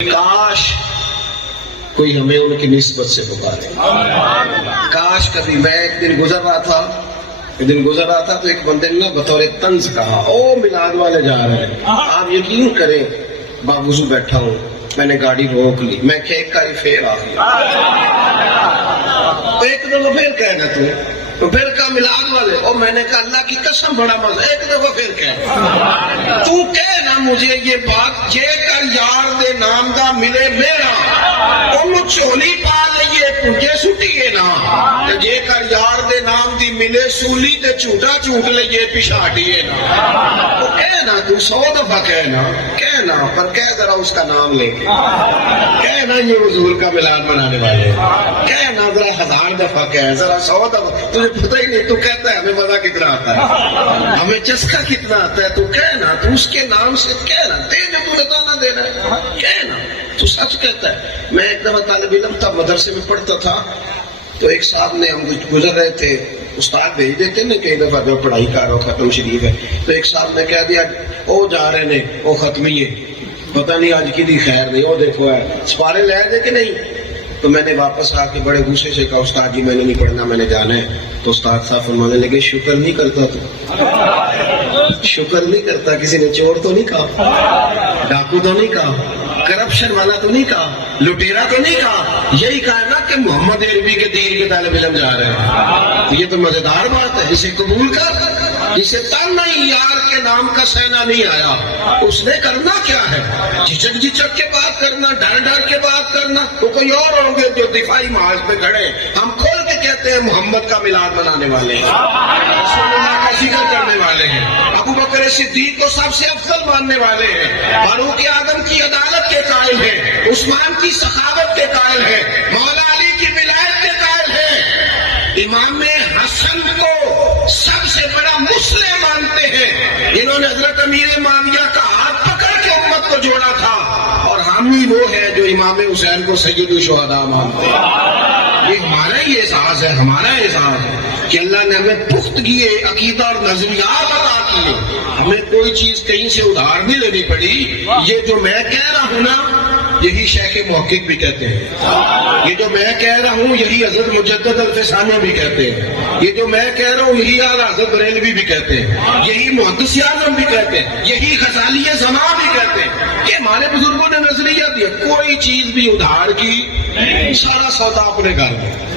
کاش کوئی ہمیں ان کی نسبت سے پکارے. کاش کبھی میں ایک دن گزر رہا تھا تو ایک بندے نے بطور طنز کہا او میلاد والے جا رہے ہیں. آپ یقین کریں باوضو بیٹھا ہوں, میں نے گاڑی روک لی, میں کیک کا ہی پھیر آ گیا. تو ایک دفعہ پھر کہنا تو پھر کہا میلاد والے, اور میں نے کہا اللہ کی قسم بڑا مزہ. ایک دفعہ پھر تو کہنا مجھے یہ بات جے کر یار دے نام دا ملے میرا انہوں چولی پا لئیے تجھے سٹیے نا, جے کر یار دے نام دی ملے سولی تے چوٹا چوٹ لئیے پشاٹیے نا. تو کہنا تو 100 دفعہ کہنا پر کہہ ذرا اس کا نام لے کے کہنا یہ حضور کا میلاد منانے والے, کہنا ذرا 1000 دفعہ کہہ, ذرا 100 دفعہ. تجھے پتہ ہی نہیں, تو کہتا ہے ہمیں مزہ کتنا آتا ہے, ہمیں چسکا کتنا آتا ہے. تو کہنا تو اس کے نام سے کہنا, تیرے تو بتانا دینا ہے کہنا, تو سچ کہتا ہے. میں ایک دفعہ طالب علم تھا, مدرسے میں پڑھتا تھا, تو ایک صاحب نے, ہم گزر رہے تھے, استاد بھیج دیتے نا کئی دفعہ جو پڑھائی کر رہا ختم شریف ہے, تو ایک صاحب نے کہہ دیا او جا رہے نے او ختمی ہے, پتہ نہیں آج کی دی خیر نہیں, وہ دیکھو ہے سپارے لے دے کہ نہیں. تو میں نے واپس آ کے بڑے غصے سے کہا استاد جی میں نے نہیں پڑھنا, میں نے جانا ہے. تو استاد صاحب فرمانے لگے شکر نہیں کرتا, تو شکر نہیں کرتا, کسی نے چور تو نہیں کہا, ڈاکو تو نہیں کہا, کرپشن والا تو نہیں کہا, لٹیرا تو نہیں کہا, یہی کہا نا کہ محمد عربی کے دین کے طالب علم جا رہے ہیں. یہ تو مزیدار بات ہے, اسے قبول کر, جسے تن نہیں یار کے نام کا سینا نہیں آیا, اس نے کرنا کیا ہے, جھجک کے بات کرنا, ڈر کے بات کرنا. تو کوئی اور ہوں گے جو دفاعی محاذ پہ کھڑے, ہم کھول کے کہتے ہیں محمد کا میلاد منانے والے ہیں, رسول اللہ کا ذکر کرنے والے ہیں, ابو بکر صدیق کو سب سے افضل ماننے والے ہیں, فاروق اعظم کی عدالت کے قائل ہیں, عثمان کی سخاوت کے قائل ہیں, مولا علی کی ولایت کے قائل ہیں, امام حسن کو سب سے بڑا مسلم مانتے ہیں, جنہوں نے حضرت امیر معاویہ کا ہاتھ پکڑ کے امت کو جوڑا تھا. اور ہم ہی وہ ہے جو امام حسین کو سید الشہداء مانتے ہیں. یہ ہمارا ہی احساس ہے, ہمارا احساس ہے کہ اللہ نے ہمیں پختگی عقیدہ اور نظریات عطا کیے, ہمیں کوئی چیز کہیں سے ادھار نہیں لینی پڑی. یہ جو میں کہہ رہا ہوں نا یہی شیخ محقق بھی کہتے ہیں, یہ جو میں کہہ رہا ہوں یہی حضرت مجدد الفسانی بھی کہتے ہیں, یہ جو میں کہہ رہا ہوں یہی اعلیٰ حضرت بریلوی بھی کہتے ہیں, یہی محدث اعظم بھی کہتے ہیں, یہی غزالی زمان بھی کہتے ہیں کہ ہمارے بزرگوں نے نظریہ دیا, کوئی چیز بھی ادھار کی, سارا سودا اپنے گھر میں.